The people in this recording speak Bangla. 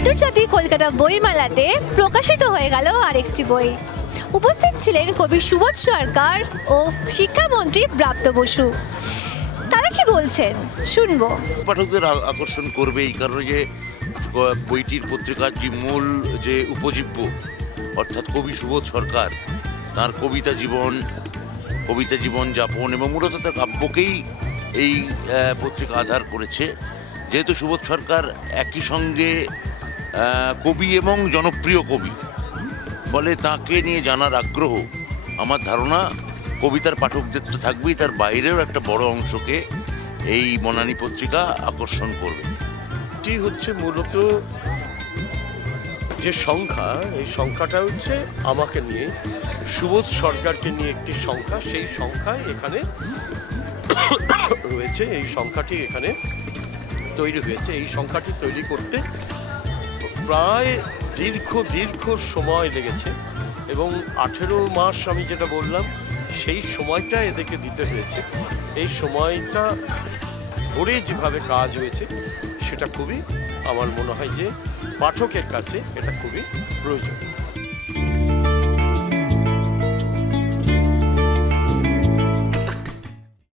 আন্তর্জাতিক কলকাতা বইমেলাতে প্রকাশিত হয়ে গেল আরেকটি বই। উপস্থিত ছিলেন কবি সুবোধ সরকার ও শিক্ষামন্ত্রী ব্রাত্য বসু। তারা কি বলছেন শুনবো। পাঠকদের আকর্ষণ করবে এই কারণে যে বইটির পত্রিকার যে মূল যে উপজীব্য অর্থাৎ কবি সুবোধ সরকার, তার কবিতা জীবন যাপন এবং মূলত তার কাব্যকেই এই পত্রিকা আধার করেছে। যেহেতু সুবোধ সরকার একই সঙ্গে কবি এবং জনপ্রিয় কবি, ফলে তাকে নিয়ে জানার আগ্রহ, আমার ধারণা কবিতার পাঠকদের তো থাকবেই, তার বাইরেও একটা বড় অংশকে এই বনানী পত্রিকা আকর্ষণ করবে। এটি হচ্ছে মূলত যে সংখ্যা, এই সংখ্যাটা হচ্ছে আমাকে নিয়ে, সুবোধ সরকারকে নিয়ে একটি সংখ্যা। সেই সংখ্যায় এখানে রয়েছে, এই সংখ্যাটি এখানে তৈরি হয়েছে। এই সংখ্যাটি তৈরি করতে প্রায় দীর্ঘ সময় লেগেছে এবং 18 মাস আমি যেটা বললাম সেই সময়টা এদেরকে দিতে হয়েছে। এই সময়টা ধরে যেভাবে কাজ হয়েছে সেটা খুবই, আমার মনে হয় যে পাঠকের কাছে এটা খুবই প্রয়োজন।